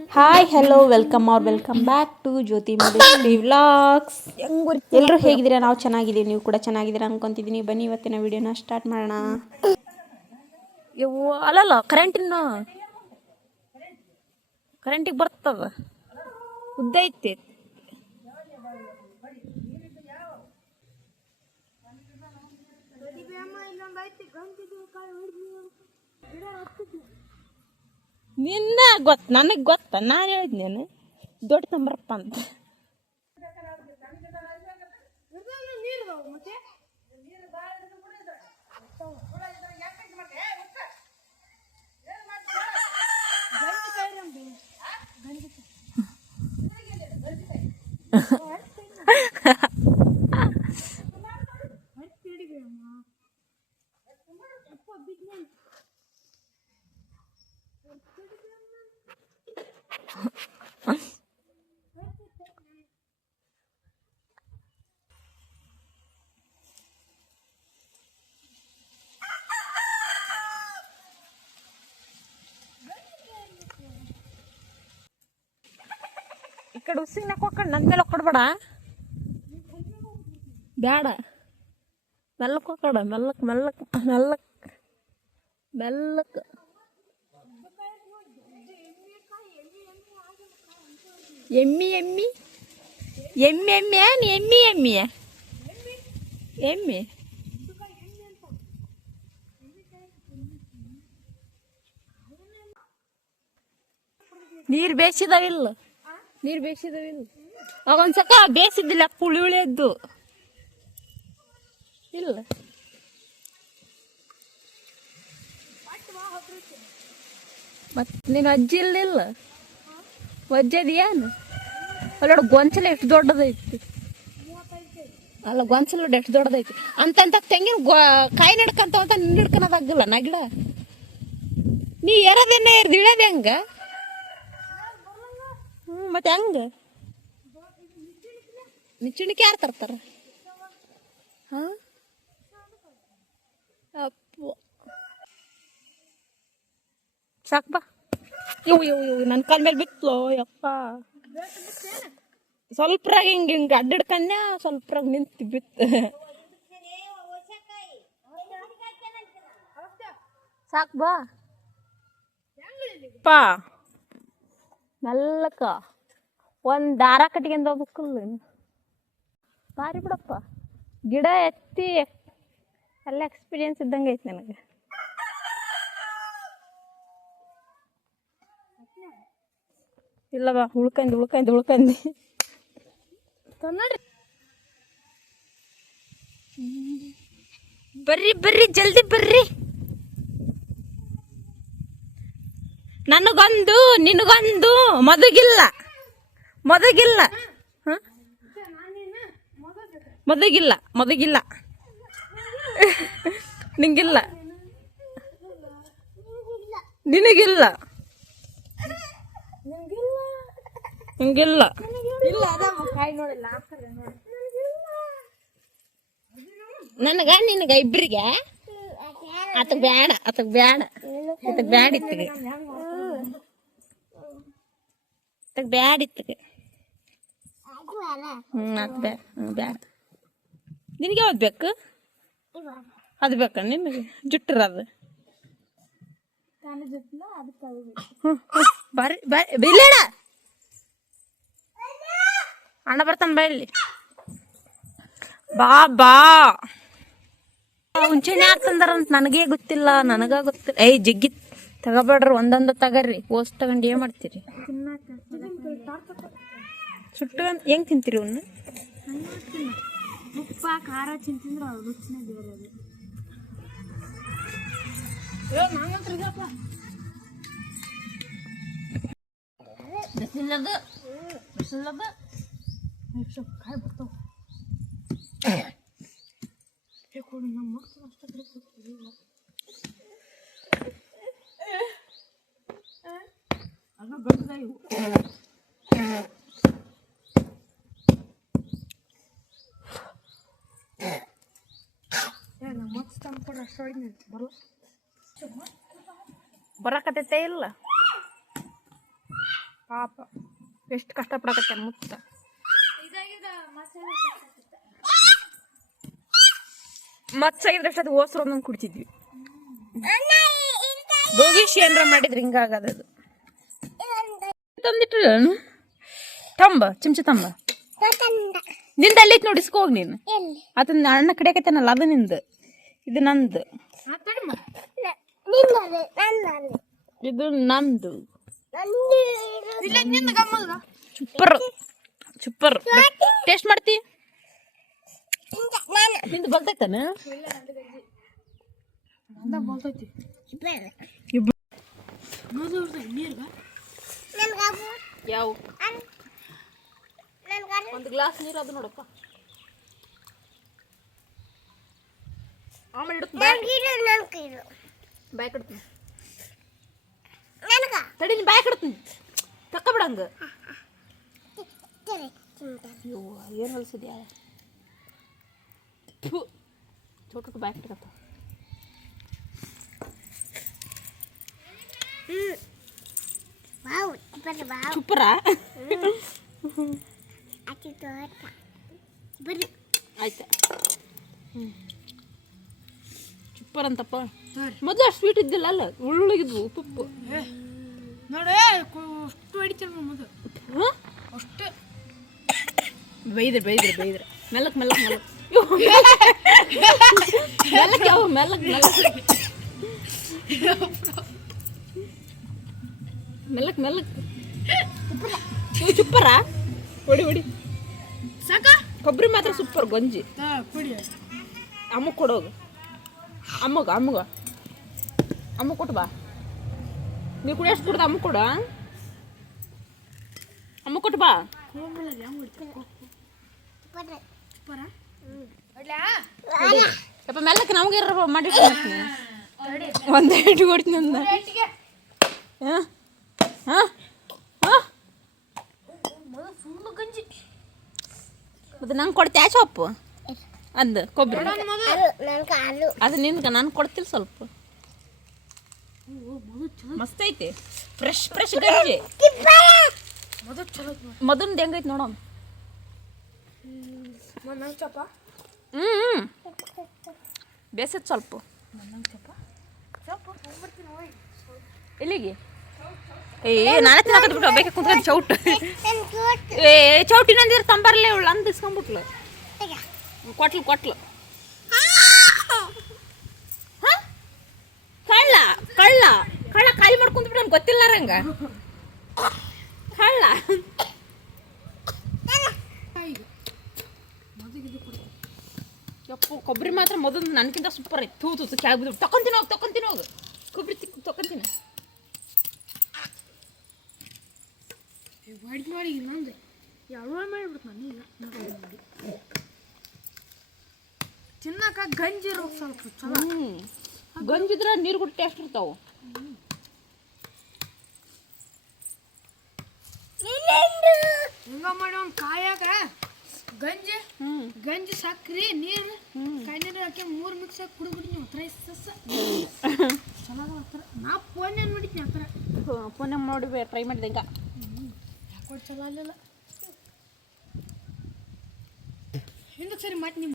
Hi hello welcome back to Jyothi D vlogs. ಎಲ್ಲರೂ ಹೇಗಿದ್ದೀರಾ? ನಾವು ಚೆನ್ನಾಗಿದ್ದೀವಿ, ನೀವು ಕೂಡ ಚೆನ್ನಾಗಿದ್ದೀರಾ ಅನ್ಕೊಂತಿದ್ದೀನಿ. ಬನ್ನಿ ಇವತ್ತಿನ ವಿಡಿಯೋನ ಸ್ಟಾರ್ಟ್ ಮಾಡೋಣ. ಇವು ಅಲ್ಲಲ್ಲ ಕರೆಂಟಿಗೆ ಬರ್ತದ, ಉದ್ದ ಐತಿ. ನಿನ್ನ ಗೊತ್ತ, ನನಗೆ ಗೊತ್ತ, ನಾನು ಹೇಳಿದ್ನೇನು ದೊಡ್ಡ ತಂಬರಪ್ಪ ಅಂತ. ಈ ಕಡೆ ಉಸಿಗ್ನಾಗ ಹೋಗ್ಕೊಂಡು ನನ್ನ ಮೇಲೆ ಕೊಡ್ಬೇಡ, ಬೇಡ. ಮೆಲ್ಲಕ್ಕೆ ಹೋಗ್ಬೇಡ, ಮೆಲ್ಲಕ್ಕೆ ಮೆಲ್ಲಕ್ಕೆ ಮೆಲ್ಲಕ್ಕೆ ಮೆಲ್ಲಕ್ಕೆ. ಎಮ್ಮಿ ಎಮ್ಮಿ ಎಮ್ಮಿ ಎಮ್ಮಿ ಏನು ಎಮ್ಮಿ ಎಮ್ಮಿಯ ಎಮ್ಮಿ ನೀರು ಬೇಯಿಸಿದವಿಲ್ಲ, ನೀರು ಬೇಯಿಸಿದವಿಲ್ಲ. ಆಗೊಂದ್ಸಕ ಬೇಯಿಸಿದ್ದಿಲ್ಲ, ಪುಳಿ ಉಳಿಯದ್ದು ಇಲ್ಲ. ಮತ್ ನೀನು ಅಜ್ಜಿ ಇಲ್ಲ, ಒಜ್ಜದಿಯೇನು? ಅಲ್ಲೋಡ ಗೊಂಚಲ ಎಷ್ಟು ದೊಡ್ಡದೈತಿ, ಅಲ್ಲ ಗೊಂಚಲ ಎಷ್ಟು ದೊಡ್ಡದೈತಿ ಅಂತ ತೆಂಗಿನ ಕಾಯಿ ನಡ್ಕಂತ ನಿನ್ನ ಹಿಡ್ಕೊಳೋದಾಗಲ್ಲ ನಾ ಗಿಡ. ನೀ ಎರದೇನೆ ಇಳ್ಯದ ಹೆಂಗ? ಮತ್ತೆ ಹೆಂಗ ನಿಚ್ಚಣಿಕೆ ಯಾರು ತರ್ತಾರ? ಹಾ ಅಪ್ಪು ಸಾಕ್ ಬಾ. ಇವು ಇವು ಇವು ನನ್ನ ಕಾಲ ಮೇಲೆ ಬಿತ್ತು ಯಪ್ಪ. ಸ್ವಲ್ಪ್ರಾಗ ಹಿಂಗೆ ಅಡ್ಡಿಡ್ಕನ್ಯ, ಸ್ವಲ್ಪ್ರಾಗ ನಿಂತು ಬಿತ್ತು. ಸಾಕ್ ಬಾ ಪಾ. ಮೆಲ್ಲಕ್ಕ ಒಂದು ದಾರ ಕಟ್ಕೊಂಡು ಹೋಗ್ಬೇಕಲ್ಲ. ಬಾರಿ ಬಿಡಪ್ಪ, ಗಿಡ ಎತ್ತಿ ಎಲ್ಲ ಎಕ್ಸ್ಪೀರಿಯನ್ಸ್ ಇದ್ದಂಗೆ ಐತಿ ನನಗೆ. ಇಲ್ಲವಾ ಉಳ್ಕಂದು ನೋಡ್ರಿ. ಬರ್ರಿ ಜಲ್ದಿ ಬರ್ರಿ. ನನಗೊಂದು ನಿನಗೊಂದು ಮದುಗಿಲ್ಲ ನಿಂಗಿಲ್ಲ, ನಿನಗಿಲ್ಲ, ಹಿಂಗಿಲ್ಲ. ನನಗ ನಿನಗ ಇಬ್ರಿಗೆ ಆತಗ್ ಬ್ಯಾಡ ಇತ್ತಿಗೆ ಬ್ಯಾಡಿತ್ತಿಗೆ. ಬ್ಯಾಡ. ನಿನಗೆ ಯಾವ್ದು ಬೇಕು? ಅದು ಬೇಕಾ ನಿನಗೆ? ಜುಟ್ಟಿರೋದು ಬರ್ರಿ ಬಿಲ್ಲೇಡ ಅಣ್ಣ ಬರ್ತಾನ ಬಾ ಇಲ್ಲಿ. ಬಾ ಹುಂಚೆನೆ ಯಾರು ತಂದಾರಂತ ನನಗೇ ಗೊತ್ತಿಲ್ಲ. ಏಯ್ ಜಗ್ಗಿ ತಗೋಬೇಡ್ರಿ, ಒಂದೊಂದು ತಗರ್ರಿ. ಓಸ್ ತಗೊಂಡು ಏನ್ ಮಾಡ್ತೀರಿ? ಸುಟ್ಟು ಹೆಂಗ್ ತಿಂತೀರಿ ಅವನ್ನ? ಉಪ್ಪ ಖಾರ ತಿಂತಿಂದ್ರೆ ರುಚಿನೇ ಬೇರೆ. ಬಿಸಿಲದ ಕಾಯಿ ಬರ್ತಾವ. ನಮ್ಮ ಮಕ್ಕಳು ಅಷ್ಟೇ ಅದು ಬಂದ ಇವು. ನಮ್ಮ ಮಕ್ಕಳು ತಂದ್ಕೊಡ್ರಿ ಅಷ್ಟೊಳಗೆ ಬರಕತ್ತೈತೆ ಇಲ್ಲ. ಪಾಪ ಎಷ್ಟು ಕಷ್ಟಪಡಕತ್ತಾನ ಮುತ್ತ. ಮಚ್ಚಾಗಿದ್ರೆ ಅಷ್ಟೊತ್ತು ಹೋಸ್ರು ಒಂದೊಂದು ಕುಡ್ತಿದ್ವಿ. ಬೋಗಿಶಿ ಏನ್ರ ಮಾಡಿದ್ರೆ ಹಿಂಗಾಗದದು. ತಂದಿಟ್ರು ತಂಬ ಚಿಮ್ಚ ತಂಬ ನಿಂದ ಅಲ್ಲಿ ನೋಡಿ ಇಸ್ಕೋಗ್ ನೀನು. ಅದನ್ನ ಅಣ್ಣ ಕಡಿಯಾಕತ್ತೇನಲ್ಲ ಅದು ನಿಂದು, ಇದು ನಂದು, ಇದು ನಂದು. Super super. ಟೇಸ್ಟ್ ಮಾಡ್ತಿ? ನಿಂದು ಬಲ್ತೈತಾನ? ಯಾವ ಒಂದು ಗ್ಲಾಸ್ ನೀರು ಅದು ನೋಡಪ್ಪ. ಆಮೇಲೆ ಬಾಯ್ ಕಡ್ತೀನಿ ತಡಿ, ಬಾಯ್ ಕಡ್ತೀನಿ ತಕ್ಕಬಿಡಂಗ. ಅಯ್ಯೋ ಏನು ಹೊಲ್ಸಿದ್ಯಾ? ಚೋಟು ಬಾಯ್ ಕಟ್ಕತ್ತ. ಸೂಪರಾ? ಆಯ್ತಾ? ಸೂಪರ್ ಅಂತಪ್ಪ. ಮೊದಲು ಅಷ್ಟು ಸ್ವೀಟ್ ಇದ್ದಿಲ್ಲ ಅಲ್ಲ, ಉಳ್ಳುಗಿದ್ವು ಉಪ್ಪು. ನೋಡೇ ಅಷ್ಟು ಹೊಡಿತಾರ ಮೊದಲು ಅಷ್ಟು ಬೈದ್ರೆ ಮೆಲ್ಲಕ್ ಮೆಲ್ಲಕ್ ಮೆಲ್ಲಕ್ ಮೆಲ್ಲಕ್ ಯಾವ ಮೆಲ್ಲಕ್ ಮೆಲ್ಲಕ್ ಮೆಲ್ಲಕ್ ಸೂಪರಾ? ಹೊಡಿ ಸಾಕ. ಕೊಬ್ಬರಿ ಮಾತ್ರ ಸೂಪರ್. ಗಂಜಿ ಕುಡಿ. ಅಮ್ಮ ಕೊಡೋದು. ಅಮ್ಮಗ ಅಮ್ಮ ಕೊಟ್ಟು ಬಾ. ನೀವು ಕುಡಿಯೋಷ್ಟು ಕುಡ್ದು ಅಮ್ಮ ಕೊಡ. ಅಮ್ಮ ಕೊಟ್ಟು ಬಾ. ಯಪ್ಪ ಮೆಲ್ಲಕ್ಕೆ ನಮಗೆ ಮಾಡಿ ಒಂದೇ ಇಟ್ಟು ಕೊಡ್ತೀನಿ ಅಂದ. ಮತ್ತೆ ನಂಗೆ ಕೊಡ್ತೀಯ ಸೊಪ್ಪು ಅಂದು ಕೊಬ್ಬರಿ? ಅದು ನಿನ್ಗೆ ನಾನು ಕೊಡ್ತಿಲ್ಲ ಸ್ವಲ್ಪ. ಮಸ್ತ್ ಐತಿ, ಫ್ರೆಶ್ ಗಂಜಿ. ಮದನ್ದು ಹೆಂಗೈತಿ ನೋಡೋಣ. ಬೇಸತ್ ಸ್ವಲ್ಪ. ಎಲ್ಲಿಗೆ? ನಾನೇ ತಿನ್ನಕತ್ಬಿಟ್ಟು ಬೇಕೆ ಕುಂತ್ಕೊಂಡು ಚೌಟ್. ಚೌಟಿನಂದಿರ ತಂಬರ್ಲೆ ಅವಳು ಅಂದು ಇಸ್ಕೊಂಡ್ಬಿಟ್ಲು. ಕೊಟ್ಲು ಕಳ್ಳ ಖಾಲಿ ಮಾಡ್ಕೊಂಡ್ಬಿಟ್ಟು ನನ್ಗೆ ಗೊತ್ತಿಲ್ಲ ರಂಗ. ಕಳ್ಳ ಯಪ್ಪು. ಕೊಬ್ಬರಿ ಮಾತ್ರ ಮೊದಲು ನನಗಿಂತ ಸೂಪರ್ ಐತಿ. ತೂ ಕ್ಯಾಬ್ ತಕೊಂತೀನಿ ಹೋಗು ಕೊಬ್ಬರಿ ತಕೊಂತೀನಿ. ಮಾಡಿ ಇನ್ನೊಂದು ಯಾವ ಮಾಡಿಬಿಡ್ತು ನಾನು ತಿನ್ನಕ ಗಂಜಿ ಇರೋ ಸ್ವಲ್ಪ ಚಲೋ. ಗಂಜಿದ್ರೆ ನೀರು ಕೂಡ ಟೇಸ್ಟ್ ಇರ್ತಾವ. ಹಿಂಗ ಮಾಡಿ ಒಂದು ಕಾಯಾಗ ಗಂಜಿ ಸಕ್ರಿ ನೀರು ಕಾಯಿ ನೀರು ಹಾಕಿ 3 ಮಿಕ್ಸ್ ಹಾಕಿ ಕುಡಿದ್ಬಿಡ್ತೀನಿ. ಚಲೋ ನಾ ಫೋನ್ ನೋಡಿದ್ನಿ ಆ ಥರ. ಫೋನ್ ನೋಡಿ ಟ್ರೈ ಮಾಡಿದೆ. ಈಗ ಯಾಕೆ ಚಲೋ ಅಲ್ಲಿಲ್ಲ ಹಿಂದೆ ಸರಿ ಮತ್ತೆ ನಿಮ್ಮ